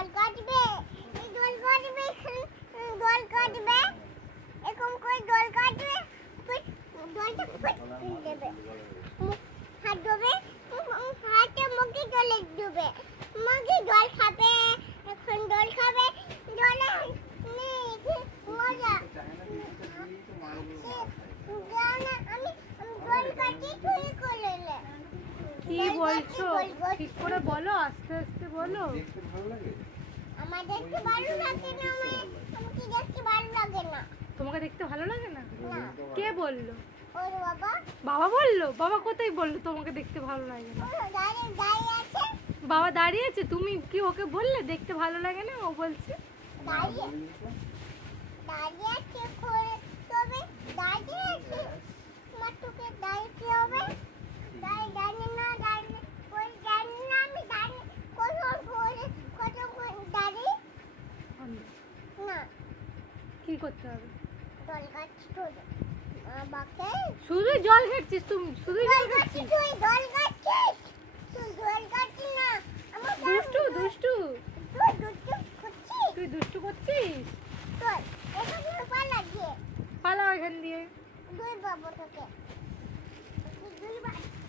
দল কাটবে দল কাটবে দল কাটবে এরকম করে দল কাটবে দলটা ফুট দেবে হাত দেবে হাতে মুখে জলে দেবে মুখে জল খাবে এখন জল খাবে জলে মজা আমি জল কাটি তুই করে নে কি বলছো ঠিক করে বলো আস্তে আস্তে বলো আমার দেখতে ভালো লাগে না আমাকে দেখতে ভালো লাগে না তোমাকে দেখতে ভালো লাগে না কে বললো ওর বাবা বাবা বললো বাবা কোথায় বললো তোমাকে দেখতে ভালো লাগে না দাঁড়িয়ে আছে বাবা দাঁড়িয়ে আছে তুমি কি ওকে বললে দেখতে ভালো লাগে না ও বলছে দাঁড়িয়ে আছে করে তবে দাঁড়িয়ে আছে মাটুকে দাঁড়িয়ে হবে দাঁড়িয়ে না দাঁড়িয়ে ওই দাঁড়িয়ে না আমি দাঁড়িয়ে কত দাঁড়িয়ে না কি করতে হবে জল কাটছি বাবাকে শুধু জল খাচ্ছিস তুমি শুধু জল খাচ্ছিস তুই জল কাটছিস তুই জল কাটছিস না আমার দুষ্টু দুষ্টু তুই দুষ্টু করছিস তুই দুষ্টু করছিস তুই এখানে পালা গিয়ে পালা এখান দিয়ে দুই বাবা তোকে দুই বাবা